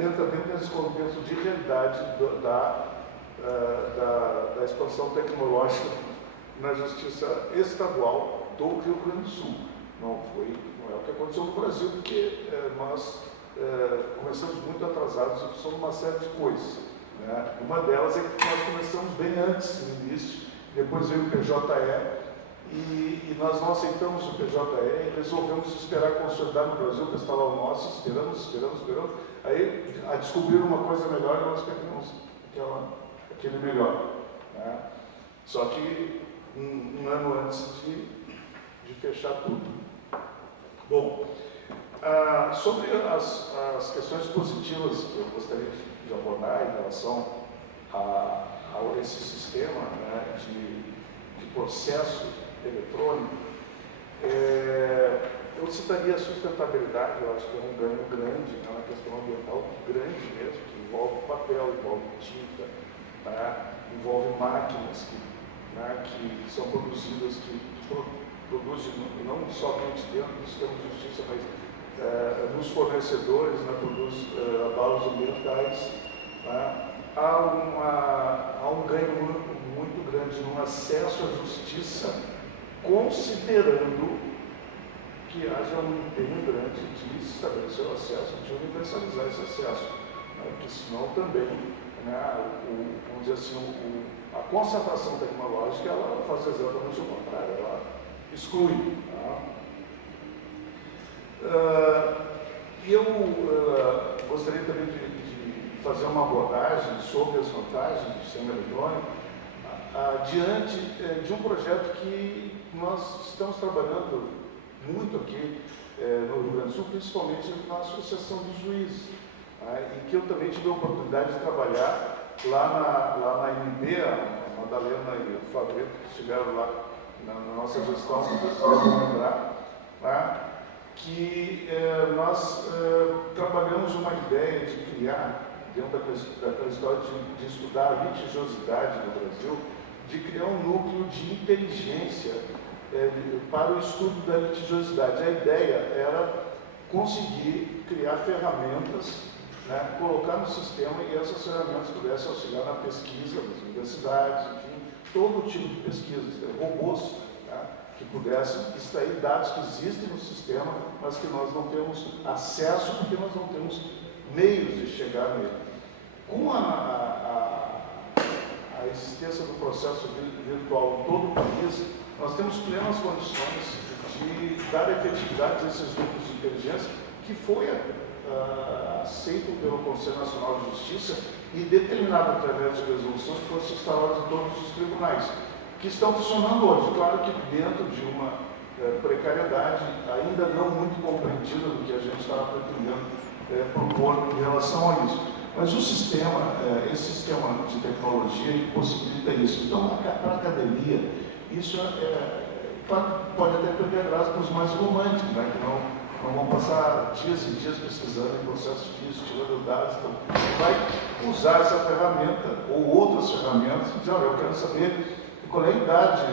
entra dentro desse contexto de realidade da expansão tecnológica na justiça estadual do Rio Grande do Sul. Não é o que aconteceu no Brasil, porque nós começamos muito atrasados em função de uma série de coisas. Né? Uma delas é que nós começamos bem antes, no início, depois veio o PJE, e nós não aceitamos o PJE e resolvemos esperar consolidar no Brasil, que estava o nosso, esperamos, aí a descobrir uma coisa melhor e nós pegamos aquele melhor. Né? Só que um ano antes de fechar tudo. Bom, sobre as questões positivas que eu gostaria de abordar em relação a esse sistema, né, de processo eletrônico, eu citaria a sustentabilidade. Eu acho que é um ganho grande, é uma questão ambiental grande mesmo, que envolve papel, envolve tinta, né, envolve máquinas que são produzidas, que produzem não somente dentro do sistema de justiça, mas nos fornecedores, né, produz abalos ambientais. Né. Há um ganho muito grande no acesso à justiça, considerando que haja um empenho grande de estabelecer o acesso, de universalizar esse acesso, né, porque senão também, né, vamos dizer assim, a concentração tecnológica ela faz exatamente o contrário, ela exclui. E eu gostaria também de fazer uma abordagem sobre as vantagens do sistema eletrônico diante de um projeto que nós estamos trabalhando muito aqui no Rio Grande do Sul, principalmente na Associação dos Juízes, e que eu também tive a oportunidade de trabalhar lá na MB, a Madalena e o Fabrício, que estiveram lá na nossa gestão, que nós trabalhamos uma ideia de criar, dentro daquela história de estudar a litigiosidade no Brasil, de criar um núcleo de inteligência para o estudo da litigiosidade. A ideia era conseguir criar ferramentas, né, colocar no sistema e essas ferramentas pudessem auxiliar na pesquisa das universidades, enfim, todo tipo de pesquisas, robôs, né, que pudessem extrair dados que existem no sistema, mas que nós não temos acesso porque nós não temos meios de chegar nele. Com a existência do processo virtual em todo o país, nós temos plenas condições de dar efetividade a esses núcleos de inteligência que foi aceito pelo Conselho Nacional de Justiça e determinado através de resoluções que foram instaladas em todos os tribunais, que estão funcionando hoje. Claro que dentro de uma precariedade ainda não muito compreendida do que a gente estava pretendendo propor em relação a isso. Mas o sistema, esse sistema de tecnologia possibilita isso. Então, para a academia, isso pode até perder graça para os mais românticos, né, que não vão passar dias e dias pesquisando em processos físicos, tirando dados. Então, vai usar essa ferramenta ou outras ferramentas e dizer, olha, eu quero saber qual é a idade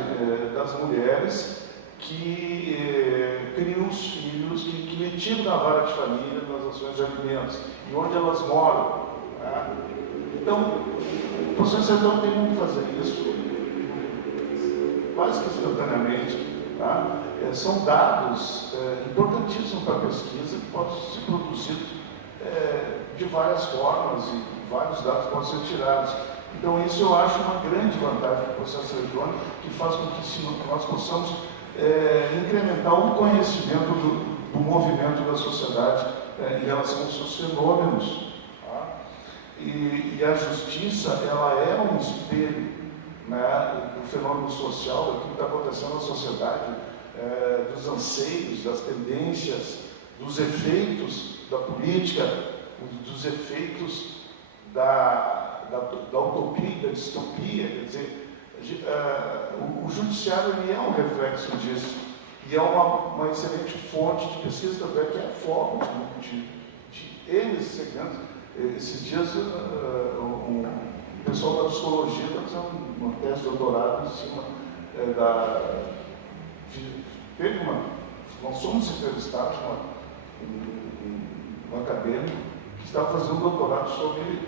das mulheres que criam os filhos, que litigam na vara de família, nas ações de alimentos, e onde elas moram. Né? Então, o processo eletrônico tem como fazer isso quase que instantaneamente. Tá? São dados importantíssimos para a pesquisa que podem ser produzidos de várias formas e vários dados podem ser tirados. Então, isso eu acho uma grande vantagem do processo eletrônico, que faz com que nós possamos incrementar o conhecimento do movimento da sociedade em relação aos seus fenômenos. Tá? E a justiça, ela é um espelho, né, do fenômeno social, daquilo que está acontecendo na sociedade, dos anseios, das tendências, dos efeitos da política, dos efeitos da utopia e da distopia. Quer dizer, o judiciário ele é um reflexo disso e é uma excelente fonte de pesquisa, também que é foco de eles segmentos. Esses dias o pessoal da psicologia está fazendo uma tese de doutorado em cima nós somos entrevistados estava fazendo um doutorado sobre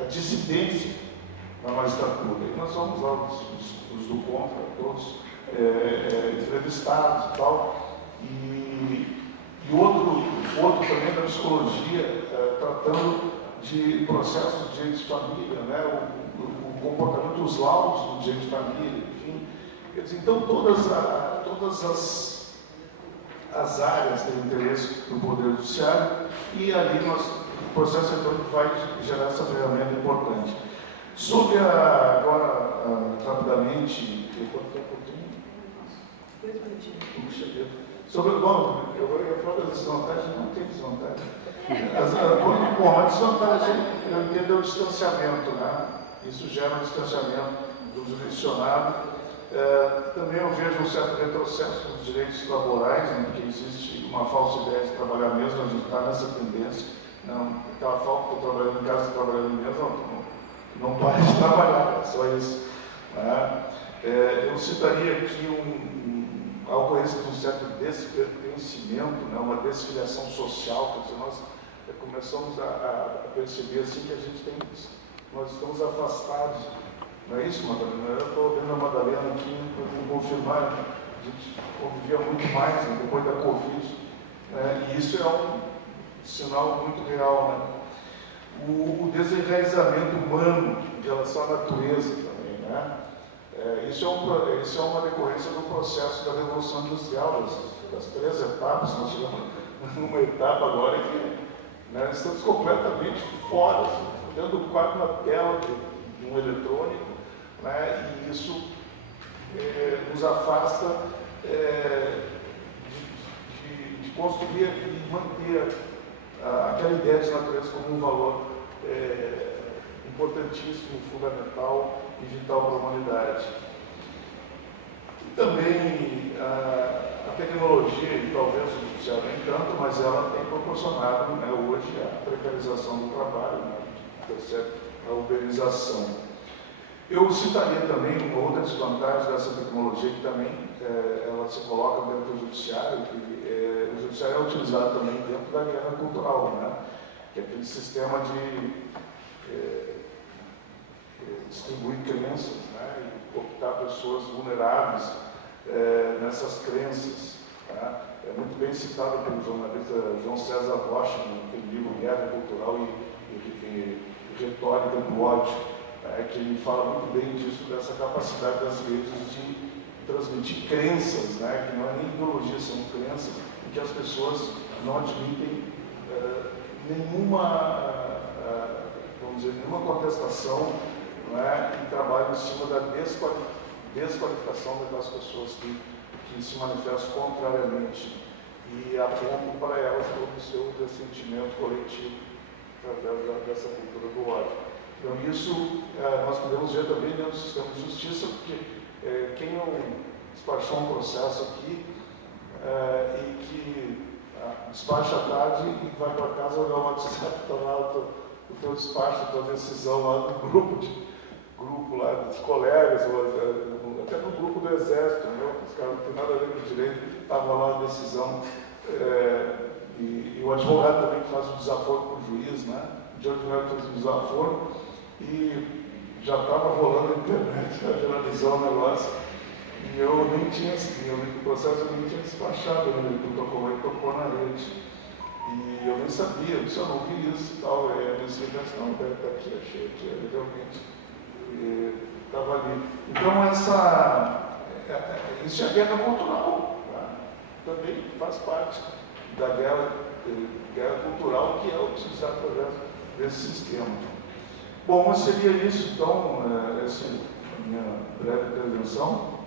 a dissidência na magistratura. E nós vamos lá, os do contra, todos entrevistados e tal. E outro também da psicologia, tratando de processos de direito de família, né? O comportamento, os laudos do direito de família, enfim. Quer dizer, então, todas as áreas têm interesse no Poder Judiciário e ali o processo então vai gerar essa ferramenta importante. Sobre agora, rapidamente, sobre, bom, eu ia falar das desvantagens, não tem desvantagem. Bom, a desvantagem, eu entendo, é o distanciamento, né? Isso gera um distanciamento do jurisdicionado. Também eu vejo um certo retrocesso dos direitos laborais, né? Porque existe uma falsa ideia de trabalhar mesmo, a gente está nessa tendência. Não, aquela falta de trabalhando em casa, trabalhando mesmo, não pare de trabalhar, é só isso. Né? Eu citaria aqui a ocorrência de um certo despertencimento, né? Uma desfiliação social, quer dizer, nós começamos a perceber assim que nós estamos afastados. Não é isso, Madalena? Eu estou vendo a Madalena aqui para me confirmar, a gente convivia muito mais, né, depois da Covid, né? E isso é um sinal muito real, né? O desenraizamento humano em relação à natureza também, né? Isso é uma decorrência do processo da Revolução Industrial, das 3 etapas. Nós chegamos numa etapa agora que, né, estamos completamente fora, assim, dentro do quarto na tela de um eletrônico, né? E isso nos afasta de construir e manter aquela ideia de natureza como um valor importantíssimo, fundamental e vital para a humanidade. E também a tecnologia, e talvez o judiciário nem tanto, mas ela tem proporcionado, né, hoje a precarização do trabalho, né, percebe a uberização. Eu citaria também uma outra desvantagem dessa tecnologia que também ela se coloca dentro do judiciário, que o judiciário é utilizado também dentro da guerra cultural, né? Que é aquele sistema de distribuir crenças, né? E cooptar pessoas vulneráveis nessas crenças. Tá? É muito bem citado pelo jornalista João César Rocha, naquele livro Guerra Cultural e Retórica do Ódio, que ele fala muito bem disso, dessa capacidade das redes de transmitir crenças, né? Que não é nem ideologia, são crenças, e que as pessoas não admitem nenhuma contestação, né? E trabalham em cima da desqualificação daquelas pessoas que se manifestam contrariamente e apontam para elas todo o seu ressentimento coletivo através dessa cultura do ódio. Então, isso nós podemos ver também dentro do sistema de justiça, porque quem não despachou um processo aqui e que despacha à tarde e vai para casa olhar o WhatsApp, está lá o teu despacho, a tua decisão lá no grupo lá dos colegas, ou até no grupo do Exército, né? Os caras não têm nada a ver com o direito, estava lá a decisão. E o advogado também faz um desaforo com o juiz, né? O advogado faz um desaforo e já estava rolando na internet, já generalizou o negócio. E eu nem tinha, o processo eu nem tinha despachado, ele tocou na rede. E eu nem sabia, eu disse, eu não vi isso e tal. E eu disse, não, deve estar aqui, achei aqui, realmente. Estava ali. Então, isso é a guerra cultural. Tá? Também faz parte da guerra cultural que é utilizada através desse sistema. Bom, mas seria isso, então, essa minha breve intervenção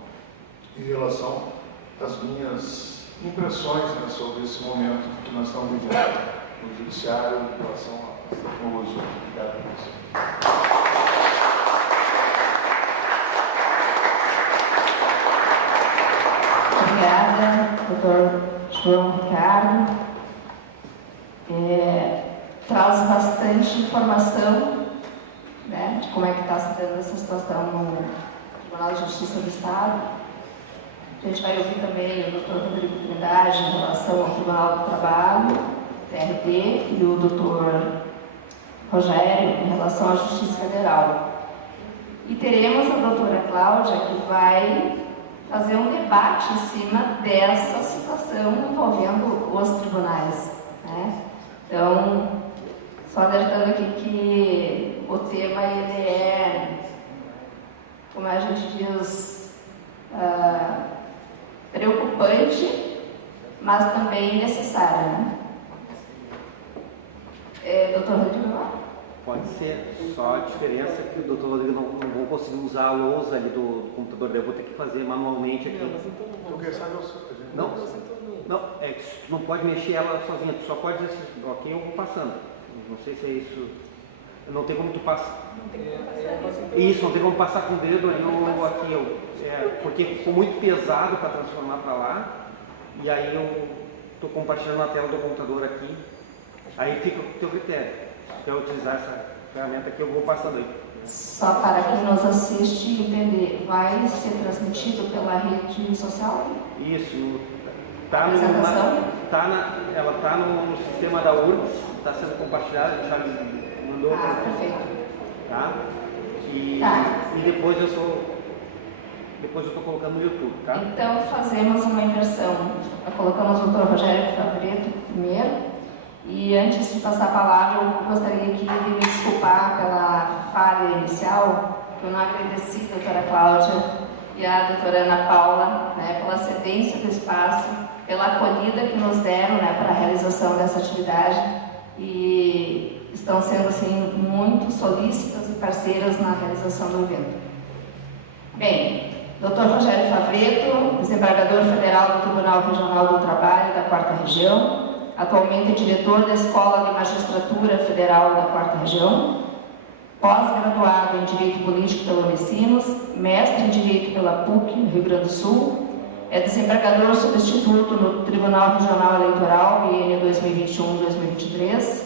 em relação às minhas impressões, né, sobre esse momento que nós estamos vivendo no judiciário em relação à tecnologia. Obrigado por isso. Obrigada, doutor João Ricardo. Traz bastante informação, né, de como é que está se dando essa situação no Tribunal de Justiça do Estado. A gente vai ouvir também o doutor Rodrigo Trindade em relação ao Tribunal do Trabalho, TRT, e o doutor Rogério em relação à Justiça Federal. E teremos a doutora Cláudia, que vai fazer um debate em cima dessa situação envolvendo os tribunais, né? Então, só alertando aqui que o tema ele é, como a gente diz, preocupante, mas também necessário, né? Doutor Rodrigo? Pode ser, só a diferença é que o doutor Rodrigo não vou conseguir usar a lousa ali do computador, eu vou ter que fazer manualmente aqui. Tu quer saber o seu? Não, é que tu não pode mexer ela sozinha, tu só pode dizer assim, ok, eu vou passando. Não sei se é isso. Não tem como tu passar. Isso, não tem como passar com o dedo ali ou aqui. Porque ficou muito pesado para transformar para lá. E aí eu estou compartilhando a tela do computador aqui. Aí fica o teu critério. Se quer utilizar essa ferramenta aqui, eu vou passando aí. Só para quem nos assiste entender, vai ser transmitido pela rede social? Isso, ela está no sistema da URGS, está sendo compartilhada, já me mandou. Perfeito. Tá? E depois eu estou colocando no YouTube, tá? Então fazemos uma inversão. Colocamos o Dr. Rogério Favreto primeiro. E antes de passar a palavra, eu gostaria aqui de me desculpar pela falha inicial, que eu não agradeci a doutora Cláudia e a doutora Ana Paula, né, pela cedência do espaço, pela acolhida que nos deram, né, para a realização dessa atividade, e estão sendo assim, muito solícitas e parceiras na realização do evento. Bem, Dr. Rogério Favreto, desembargador federal do Tribunal Regional do Trabalho da 4ª Região, atualmente diretor da Escola de Magistratura Federal da 4ª Região, pós-graduado em Direito Político pela Unicinos, mestre em Direito pela PUC, no Rio Grande do Sul, é desembargador substituto no Tribunal Regional Eleitoral, biênio 2021-2023,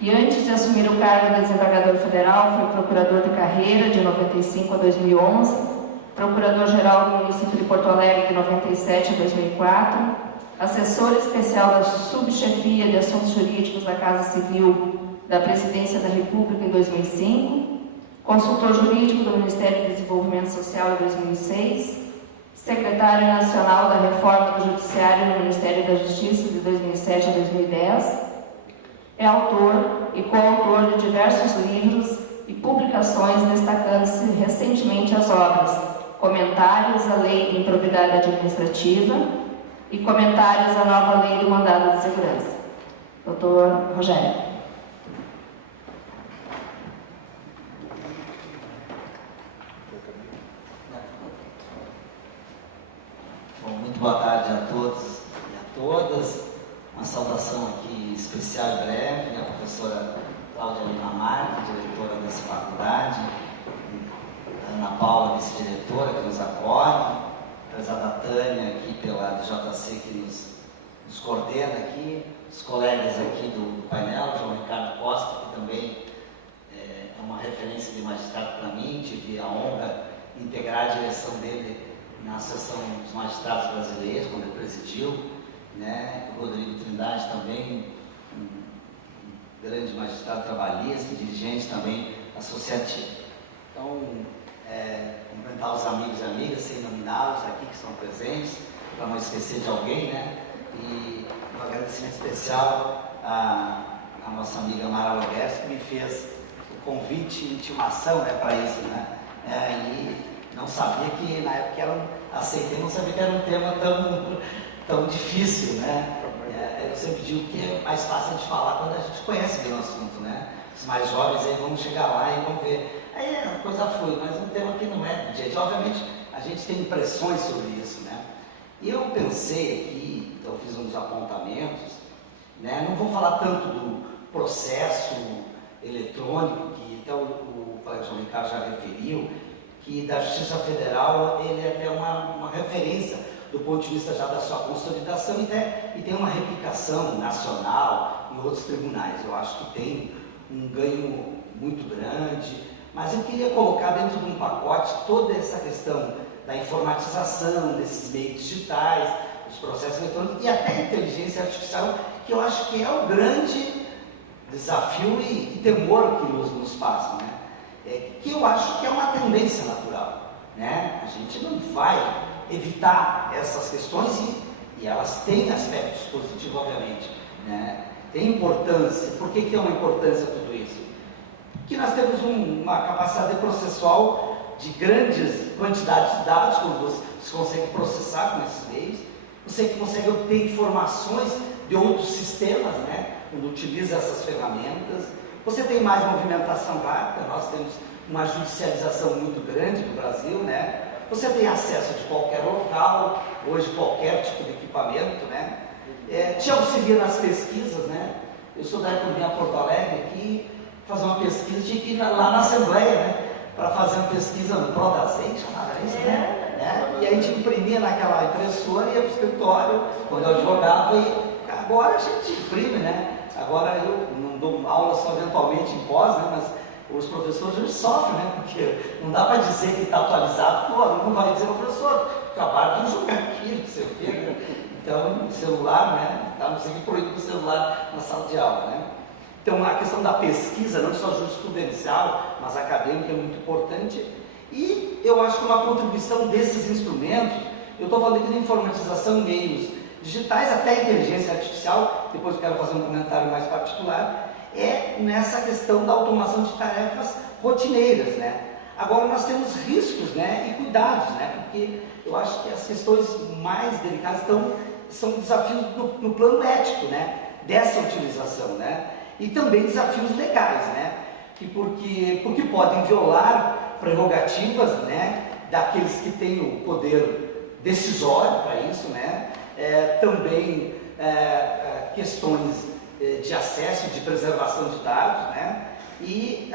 e antes de assumir o cargo de desembargador federal, foi procurador de carreira de 95 a 2011, procurador-geral do município de Porto Alegre de 97 a 2004, assessor especial da Subchefia de Assuntos Jurídicos da Casa Civil da Presidência da República em 2005, consultor jurídico do Ministério do Desenvolvimento Social em 2006, secretário nacional da Reforma do Judiciário no Ministério da Justiça de 2007 a 2010, é autor e coautor de diversos livros e publicações, destacando-se recentemente as obras Comentários à Lei de Improbidade Administrativa e Comentários à Nova Lei do Mandado de Segurança. Doutor Rogério. Bom, muito boa tarde a todos e a todas. Uma saudação aqui especial e breve, a professora Cláudia Lima Marques, diretora dessa faculdade, a Ana Paula, vice-diretora, que nos acolhe, a prezada Tânia aqui pela DJC que nos coordena aqui, os colegas aqui do painel, João Ricardo Costa, que também é uma referência de magistrado para mim, tive a honra de integrar a direção dele na Associação dos Magistrados Brasileiros, quando ele presidiu, né? O Rodrigo Trindade também, um grande magistrado trabalhista, dirigente também associativo. Então, cumprimentar os amigos e amigas, sem nominá-los aqui que estão presentes, para não esquecer de alguém, né? E um agradecimento especial à nossa amiga Mara Logueres, que me fez o convite e intimação, né, para isso, né? E não sabia que, na época, aceitei, não sabia que era um tema tão difícil, né? Eu sempre digo que é mais fácil de falar quando a gente conhece bem o assunto, né? Os mais jovens aí vão chegar lá e vão ver. Aí a coisa flui, mas um tema que não é do dia a dia. Obviamente, a gente tem impressões sobre isso, né? E eu pensei aqui, então fiz uns apontamentos, né? Não vou falar tanto do processo eletrônico, que até o colega João Ricardo já referiu, que da Justiça Federal ele é até uma referência do ponto de vista já da sua consolidação e tem uma replicação nacional em outros tribunais. Eu acho que tem um ganho muito grande, mas eu queria colocar dentro de um pacote toda essa questão da informatização, desses meios digitais, os processos eletrônicos e até a inteligência artificial, que eu acho que é o grande desafio e temor que nos passa, né? Que eu acho que é uma tendência natural, né? A gente não vai evitar essas questões e elas têm aspectos positivos, obviamente, né? Tem importância. Por que tem uma importância tudo isso? Porque nós temos uma capacidade processual de grandes quantidades de dados, quando você consegue processar com esses meios, você consegue obter informações de outros sistemas, né? Quando utiliza essas ferramentas, você tem mais movimentação rápida, nós temos uma judicialização muito grande no Brasil, né? Você tem acesso de qualquer local, hoje qualquer tipo de equipamento, né? Te auxilia nas pesquisas, né? Eu sou da época de vir a Porto Alegre aqui, fazer uma pesquisa, tinha que ir lá na Assembleia, né? Para fazer uma pesquisa no Prodazem, chamava isso, né? E a gente imprimia naquela impressora, ia para o escritório, quando eu advogava, e agora a gente imprime, né? Agora eu não dou aula só eventualmente em pós, né? Mas os professores já sofrem, né? Porque não dá para dizer que está atualizado, porque o aluno não vai dizer ao professor, acabaram de jogar aqui, não sei o quê, né? Então, celular, né? Não sei o que proíbe o celular na sala de aula, né? Então, a questão da pesquisa, não só jurisprudencial, mas acadêmica, é muito importante. E eu acho que uma contribuição desses instrumentos, eu estou falando aqui de informatização em meios digitais, até inteligência artificial, depois eu quero fazer um comentário mais particular, é nessa questão da automação de tarefas rotineiras, né? Agora, nós temos riscos, né, e cuidados, né? Porque eu acho que as questões mais delicadas são desafios no plano ético, né? Dessa utilização, né? E também desafios legais, né? Porque podem violar prerrogativas, né, daqueles que têm o poder decisório para isso, né? Também questões de acesso, de preservação de dados, né? E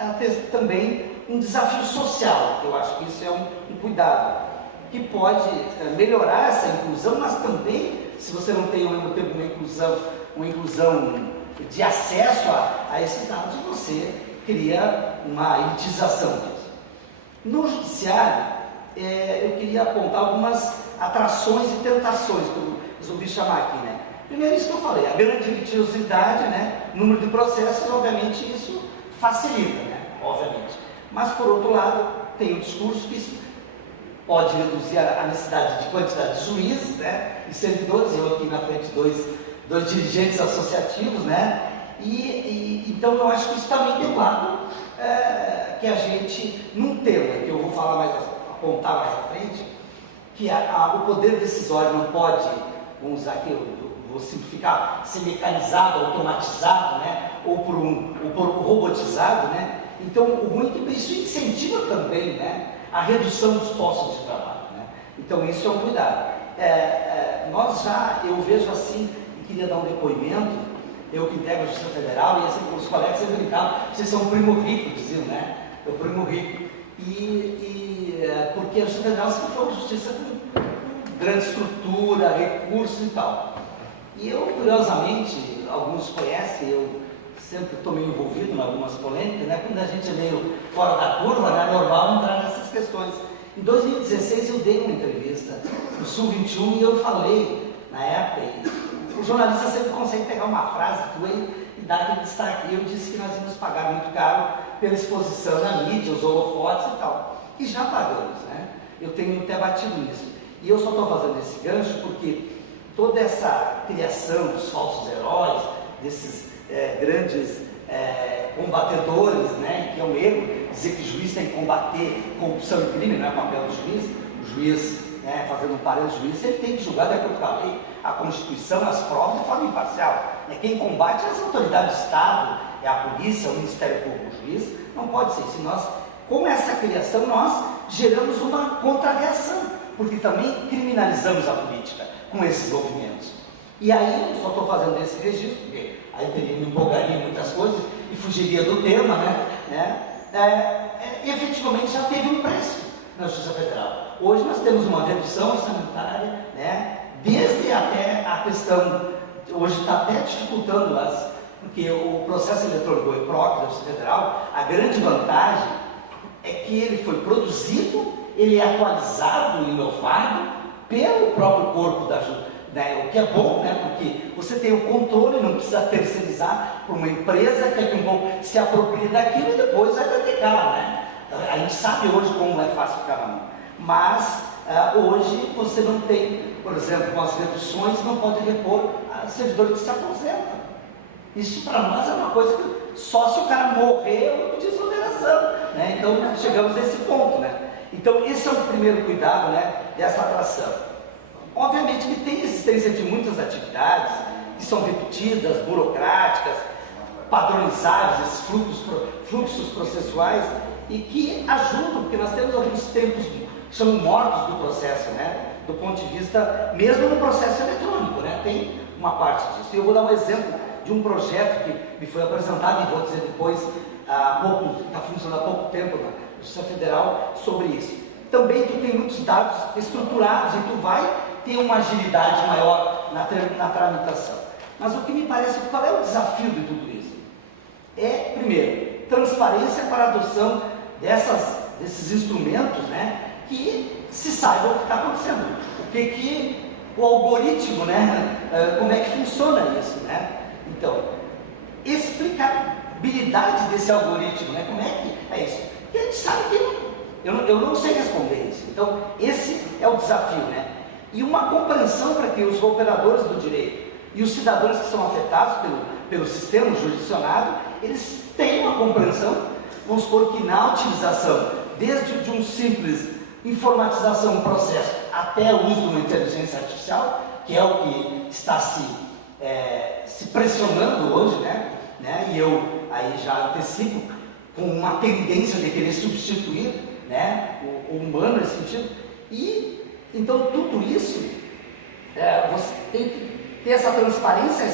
também um desafio social, eu acho que isso é um cuidado, que pode melhorar essa inclusão, mas também, se você não tem ao mesmo tempo uma inclusão de acesso a esses dados, você cria uma elitização disso. No judiciário, eu queria apontar algumas atrações e tentações, que eu resolvi chamar aqui, né? Primeiro, isso que eu falei, a grande litigiosidade, né? Número de processos, obviamente, isso facilita, né? Obviamente. Mas, por outro lado, tem o discurso que isso pode reduzir a necessidade de quantidade de juízes, né? E servidores, eu aqui na frente, dois dirigentes associativos, né? Então eu acho que isso também tem um lado que a gente, num tema que eu vou apontar mais à frente, que o poder decisório não pode, vamos usar aqui, eu vou simplificar, ser mecanizado, automatizado, né? ou por robotizado, né? Então o ruim é que isso incentiva também, né, a redução dos postos de trabalho, né? Então isso é um cuidado. Eu vejo assim, e queria dar um depoimento, eu que integro a Justiça Federal, e assim, os colegas sempre brincavam, vocês são o primo rico, diziam, né? O primo rico. Porque a Justiça Federal sempre foi uma justiça com grande estrutura, recursos e tal. E eu, curiosamente, alguns conhecem, eu sempre estou meio envolvido em algumas polêmicas, né? Quando a gente é meio fora da curva, né? É normal entrar nessas questões. Em 2016 eu dei uma entrevista no Sul 21 e eu falei, na época, o jornalista sempre consegue pegar uma frase tua e dar aquele destaque. Eu disse que nós íamos pagar muito caro pela exposição na mídia, os holofotes e tal. E já pagamos, né? Eu tenho até batido nisso. E eu só estou fazendo esse gancho porque toda essa criação dos falsos heróis, desses grandes combatedores, né? Que é um erro dizer que o juiz tem que combater corrupção e crime, não é o papel do juiz. O juiz, fazendo um parênteses, o juiz, ele tem que julgar de acordo com a lei, a Constituição, as provas de forma imparcial. Quem combate é as autoridades do Estado, é a polícia, o Ministério Público, o juiz. Não pode ser isso. Nós, com essa criação, nós geramos uma contra-reação, porque também criminalizamos a política com esses movimentos. E aí, eu só estou fazendo esse registro, porque aí teria me empolgaria em muitas coisas e fugiria do tema, efetivamente já teve um preço na Justiça Federal. Hoje nós temos uma redução orçamentária, desde até a questão, hoje está até dificultando porque o processo eletrônico EPROC da Justiça Federal, a grande vantagem é que ele foi produzido, ele é atualizado, inovado pelo próprio corpo né? O que é bom, né? Porque você tem o controle, não precisa terceirizar para uma empresa que daqui a pouco se apropria daquilo e depois vai praticar, né? A gente sabe hoje como é fácil ficar na mão, mas hoje você não tem, por exemplo, com as reduções, não pode repor a servidor que se aposenta. Isso para nós é uma coisa que só se o cara morrer ou pedir exoneração, né? Então chegamos a esse ponto, né? Então esse é o primeiro cuidado, né, dessa atração. Obviamente que tem existência de muitas atividades que são repetidas, burocráticas, padronizáveis, esses fluxos processuais, e que ajudam, porque nós temos alguns tempos que chamam mortos do processo, né? Do ponto de vista, mesmo no processo eletrônico, né? Tem uma parte disso. E eu vou dar um exemplo de um projeto que me foi apresentado, e vou dizer depois, está funcionando há pouco tempo na Justiça Federal, sobre isso. Também tu tem muitos dados estruturados e tu vai ter uma agilidade maior na tramitação. Mas o que me parece, qual é o desafio de tudo isso? É, primeiro, transparência para a adoção desses instrumentos, né, que se saiba o que está acontecendo, o algoritmo, né, como é que funciona isso, né? Então, explicabilidade desse algoritmo, né, como é que é isso? Porque a gente sabe que eu não sei responder isso. Então, esse é o desafio, né? E uma compreensão para que os operadores do direito e os cidadãos que são afetados pelo sistema jurisdicionado, eles tenham uma compreensão, vamos supor que na utilização, desde de um simples informatização do processo até o uso de uma inteligência artificial, que é o que está se pressionando hoje, né? E eu aí já antecipo, com uma tendência de querer substituir, né, o humano nesse sentido. E então tudo isso, você tem que ter essa transparência,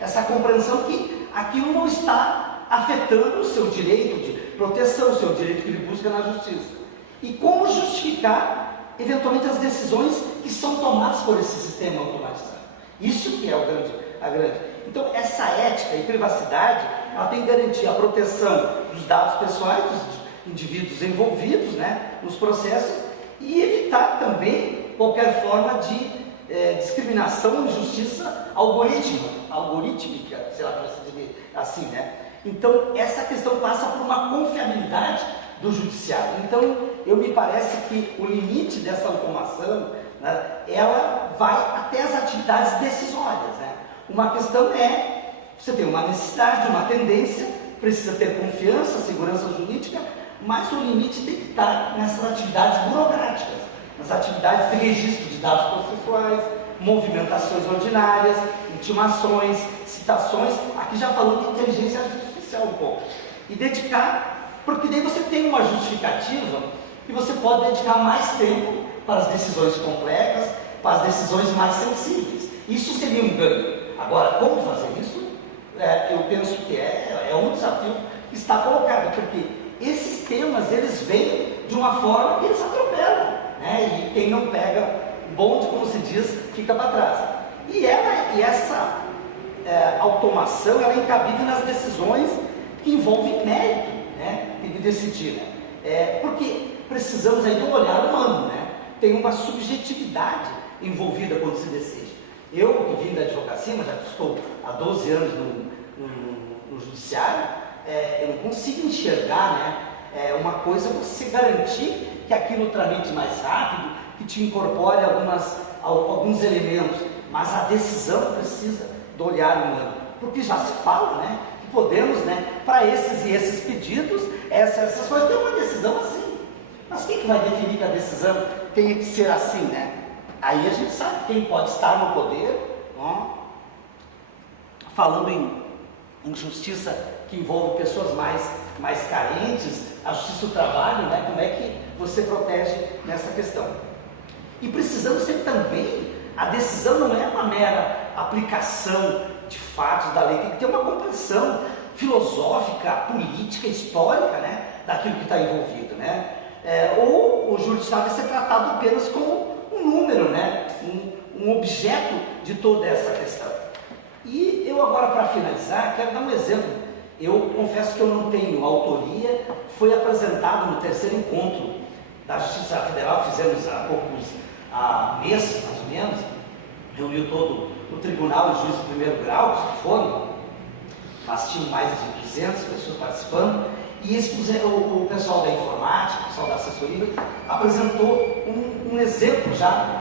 essa compreensão que aquilo não está afetando o seu direito de proteção, o seu direito que ele busca na justiça. E como justificar, eventualmente, as decisões que são tomadas por esse sistema automatizado. Isso que é a grande. Então, essa ética e privacidade, ela tem que garantir a proteção dos dados pessoais dos indivíduos envolvidos, né, nos processos, e evitar também qualquer forma de discriminação, injustiça algorítmica, sei lá como se diz assim, né? Então, essa questão passa por uma confiabilidade do judiciário. Então, me parece que o limite dessa automação, né, ela vai até as atividades decisórias, né? Uma questão você tem uma necessidade, uma tendência, precisa ter confiança, segurança jurídica, mas o limite tem que estar nessas atividades burocráticas, nas atividades de registro de dados processuais, movimentações ordinárias, intimações, citações, aqui já falando de inteligência artificial um pouco, e dedicar, porque daí você tem uma justificativa e você pode dedicar mais tempo para as decisões complexas, para as decisões mais sensíveis. Isso seria um ganho. Agora, como fazer isso? Eu penso que é um desafio que está colocado, porque esses temas, eles vêm de uma forma que eles atropelam, né? E quem não pega o bonde, como se diz, fica para trás. E essa automação, ela é incabível nas decisões que envolvem mérito, né? Tem que decidir, né? Porque precisamos aí de um olhar humano, né? Tem uma subjetividade envolvida quando se decide. Eu, que vim da advocacia, mas já estou há 12 anos no judiciário, eu não consigo enxergar, né, uma coisa você garantir que aquilo tramite mais rápido, que te incorpore alguns elementos, mas a decisão precisa do olhar humano, porque já se fala, né, que podemos, né, para esses e esses pedidos, essas coisas, ter uma decisão assim. Mas quem que vai definir que a decisão tem que ser assim, né? Aí a gente sabe quem pode estar no poder, falando em justiça que envolve pessoas mais carentes, a justiça do trabalho, né? Como é que você protege nessa questão? E precisamos ter também, a decisão não é uma mera aplicação de fatos da lei, tem que ter uma compreensão filosófica, política, histórica, né? Daquilo que está envolvido, né? Ou o judiciário vai ser tratado apenas como um número, né? Um objeto de toda essa questão. E eu agora, para finalizar, quero dar um exemplo. Eu confesso que eu não tenho autoria, foi apresentado no terceiro encontro da Justiça Federal, fizemos há mês, mais ou menos, reuniu todo o tribunal e juízes de primeiro grau, que foram, mas tinham mais de 200 pessoas participando, e o pessoal da informática, o pessoal da assessoria, apresentou um exemplo já